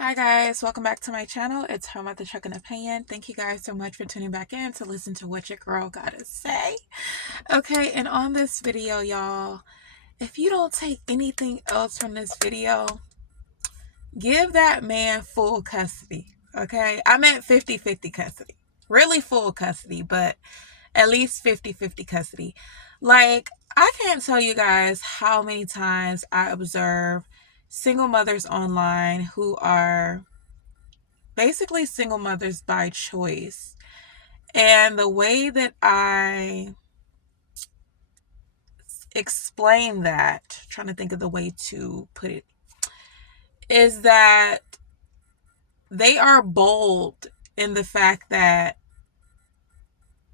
Hi guys, welcome back to my channel. It's Home at the Truck and Opinion. Thank you guys so much for tuning back in to listen to what your girl gotta say. Okay, and on this video, y'all, if you don't take anything else from this video, give that man full custody. Okay, I meant 50-50 custody. Really full custody, but at least 50-50 custody. Like, I can't tell you guys how many times I observe single mothers online who are basically single mothers by choice. And the way that I explain that, trying to think of the way to put it, is that they are bold in the fact that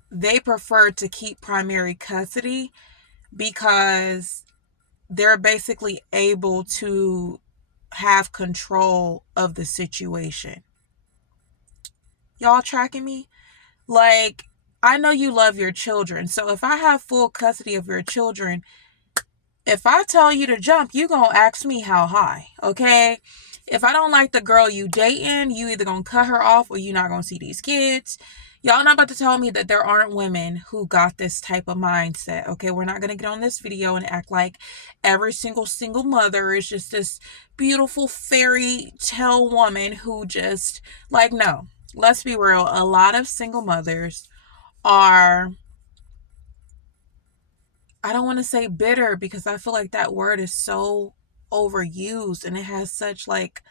they prefer to keep primary custody because they're basically able to have control of the situation. Y'all tracking me? Like, I know you love your children. So if I have full custody of your children, if I tell you to jump, you gonna ask me how high, okay? If I don't like the girl you dating, you either gonna cut her off or you not gonna see these kids. Y'all not about to tell me that there aren't women who got this type of mindset, okay? We're not gonna get on this video and act like every single mother is just this beautiful fairy tale woman who just, like, no. Let's be real. A lot of single mothers are, I don't want to say bitter because I feel like that word is so overused and it has such like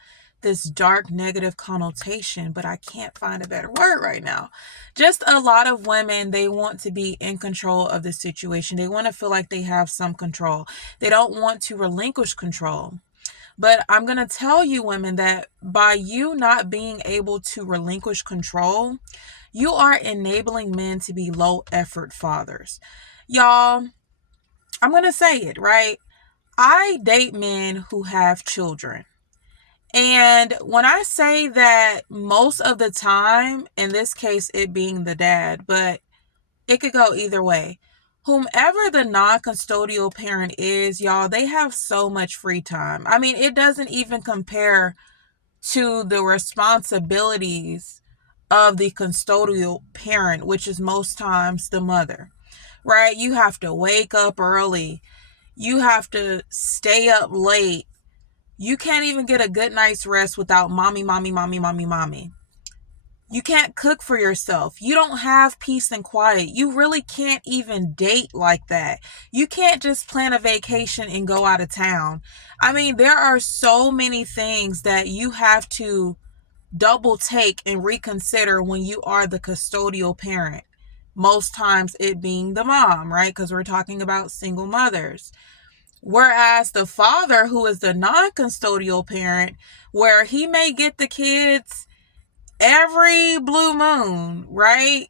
this dark negative connotation, but I can't find a better word right now. Just a lot of women, they want to be in control of the situation. They want to feel like they have some control. They don't want to relinquish control. But I'm going to tell you, women, that by you not being able to relinquish control, you are enabling men to be low effort fathers. Y'all, I'm going to say it, right? I date men who have children. And when I say that most of the time, in this case, it being the dad, but it could go either way. Whomever the non-custodial parent is, y'all, they have so much free time. I mean, it doesn't even compare to the responsibilities of the custodial parent, which is most times the mother, right? You have to wake up early. You have to stay up late. You can't even get a good night's rest without mommy, mommy, mommy, mommy, mommy. You can't cook for yourself. You don't have peace and quiet. You really can't even date like that. You can't just plan a vacation and go out of town. I mean, there are so many things that you have to double take and reconsider when you are the custodial parent. Most times it being the mom, right? Because we're talking about single mothers. Whereas the father, who is the non-custodial parent, where he may get the kids every blue moon, right?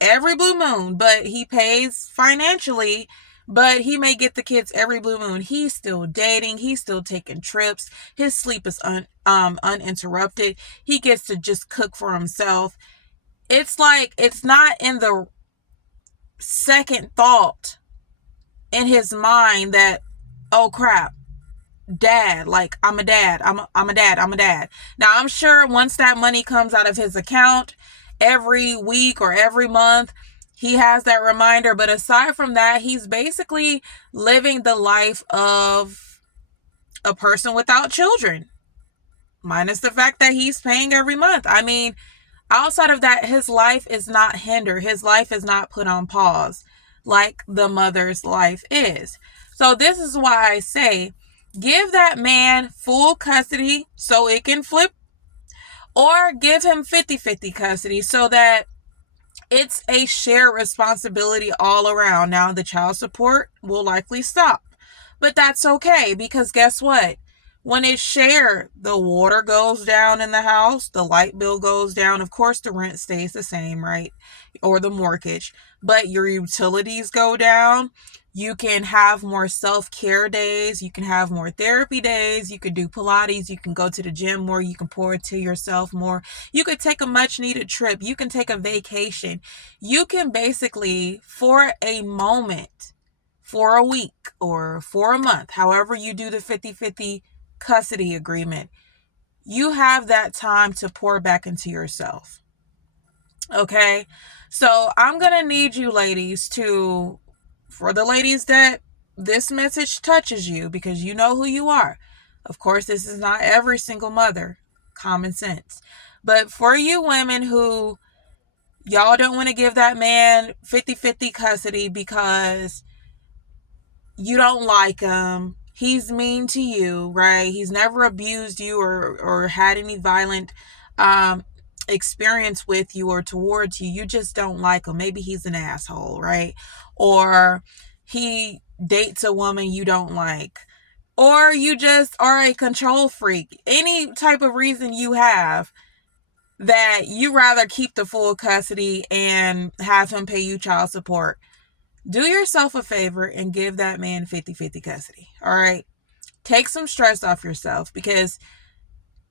Every blue moon, but he pays financially, but he may get the kids every blue moon. He's still dating. He's still taking trips. His sleep is uninterrupted. He gets to just cook for himself. It's like, it's not in the second thought in his mind that, oh crap, dad, like I'm a dad, I'm a dad, I'm a dad. Now I'm sure once that money comes out of his account every week or every month, he has that reminder. But aside from that, he's basically living the life of a person without children, minus the fact that he's paying every month. I mean, outside of that, his life is not hindered. His life is not put on pause like the mother's life is. So this is why I say, give that man full custody so it can flip, or give him 50-50 custody so that it's a shared responsibility all around. Now, the child support will likely stop, but that's okay because guess what? When it's shared, the water goes down in the house, the light bill goes down. Of course, the rent stays the same, right? Or the mortgage, but your utilities go down. You can have more self-care days. You can have more therapy days. You can do Pilates. You can go to the gym more. You can pour into yourself more. You could take a much needed trip. You can take a vacation. You can basically, for a moment, for a week or for a month, however you do the 50-50 custody agreement, you have that time to pour back into yourself. Okay? So I'm going to need you ladies to, for the ladies that this message touches you, because you know who you are. Of course, this is not every single mother. Common sense. But for you women who y'all don't want to give that man 50-50 custody because you don't like him, he's mean to you, right? He's never abused you or had any violent experience with you or towards you. You just don't like him. Maybe he's an asshole, right? Or he dates a woman you don't like. Or you just are a control freak. Any type of reason you have that you rather keep the full custody and have him pay you child support, do yourself a favor and give that man 50-50 custody. All right? Take some stress off yourself, because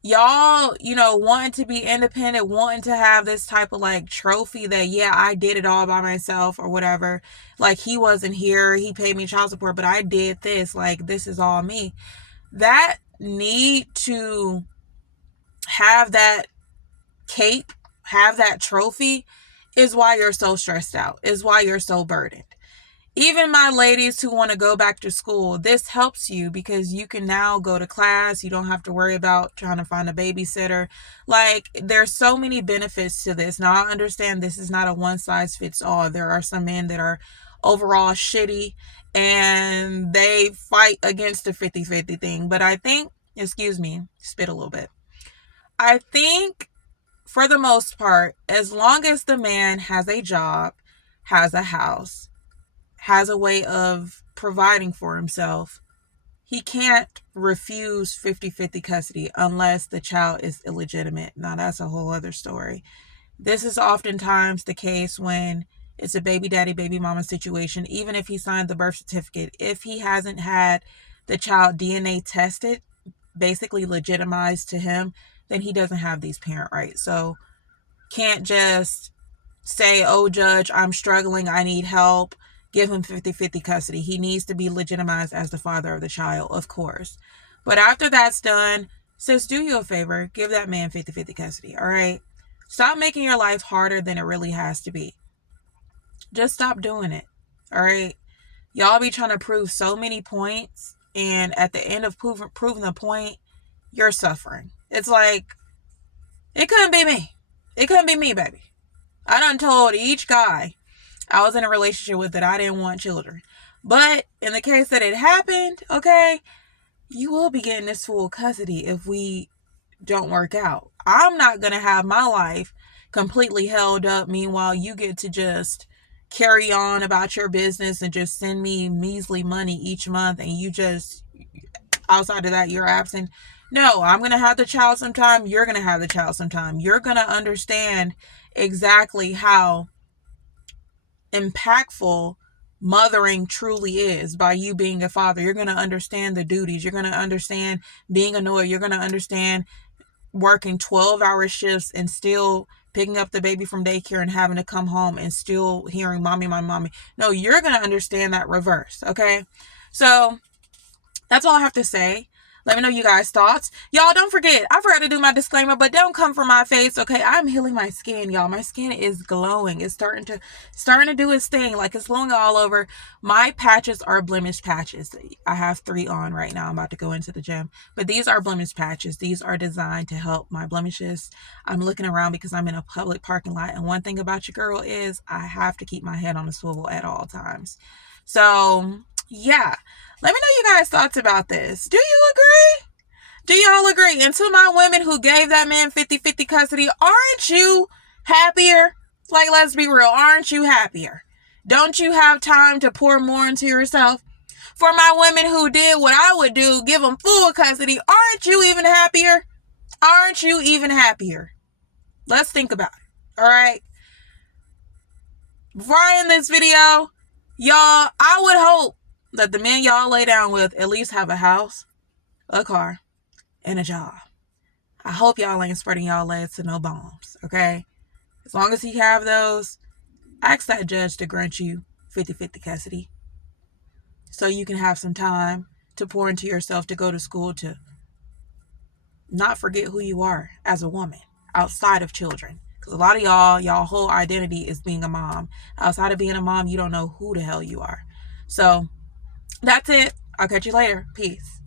y'all, wanting to be independent, wanting to have this type of like trophy that, yeah, I did it all by myself or whatever. Like, he wasn't here, he paid me child support, but I did this. Like, this is all me. That need to have that cape, have that trophy, is why you're so stressed out, is why you're so burdened. Even my ladies who want to go back to school, this helps you because you can now go to class. You don't have to worry about trying to find a babysitter. Like, there's so many benefits to this. Now, I understand this is not a one size fits all. There are some men that are overall shitty and they fight against the 50-50 thing. But I think, excuse me, spit a little bit. I think for the most part, as long as the man has a job, has a house, has a way of providing for himself, he can't refuse 50-50 custody unless the child is illegitimate. Now, that's a whole other story. This is oftentimes the case when it's a baby daddy, baby mama situation. Even if he signed the birth certificate, if he hasn't had the child DNA tested, basically legitimized to him, then he doesn't have these parent rights. So can't just say, oh, judge, I'm struggling, I need help, give him 50-50 custody. He needs to be legitimized as the father of the child, of course. But after that's done, sis, do you a favor, give that man 50-50 custody, all right? Stop making your life harder than it really has to be. Just stop doing it, all right? Y'all be trying to prove so many points, and at the end of proving the point, you're suffering. It's like, it couldn't be me. It couldn't be me, baby. I done told each guy I was in a relationship with that I didn't want children. But in the case that it happened, okay, you will be getting this full custody if we don't work out. I'm not going to have my life completely held up. Meanwhile, you get to just carry on about your business and just send me measly money each month, and you just, outside of that, you're absent. No, I'm going to have the child sometime. You're going to have the child sometime. You're going to understand exactly how impactful mothering truly is by you being a father. You're going to understand the duties. You're going to understand being annoyed. You're going to understand working 12-hour shifts and still picking up the baby from daycare and having to come home and still hearing mommy, mommy, mommy. No, you're going to understand that reverse, okay? So that's all I have to say. Let me know you guys' thoughts. Y'all, don't forget, I forgot to do my disclaimer, but don't come for my face, okay? I'm healing my skin, y'all. My skin is glowing. It's starting to do its thing. Like, it's glowing all over. My patches are blemish patches. I have 3 on right now. I'm about to go into the gym. But these are blemish patches. These are designed to help my blemishes. I'm looking around because I'm in a public parking lot. And one thing about your girl is I have to keep my head on a swivel at all times. So, yeah. Let me know you guys' thoughts about this. Do you agree? Do y'all agree? And to my women who gave that man 50-50 custody, aren't you happier? Like, let's be real. Aren't you happier? Don't you have time to pour more into yourself? For my women who did what I would do, give them full custody, aren't you even happier? Aren't you even happier? Let's think about it. All right? Before I end this video, y'all, I would hope that the men y'all lay down with at least have a house, a car, and a job. I hope y'all ain't spreading y'all legs to no bombs, okay? As long as he have those, ask that judge to grant you 50-50 custody so you can have some time to pour into yourself, to go to school, to not forget who you are as a woman outside of children. Because a lot of y'all whole identity is being a mom. Outside of being a mom, you don't know who the hell you are. So that's it. I'll catch you later. Peace.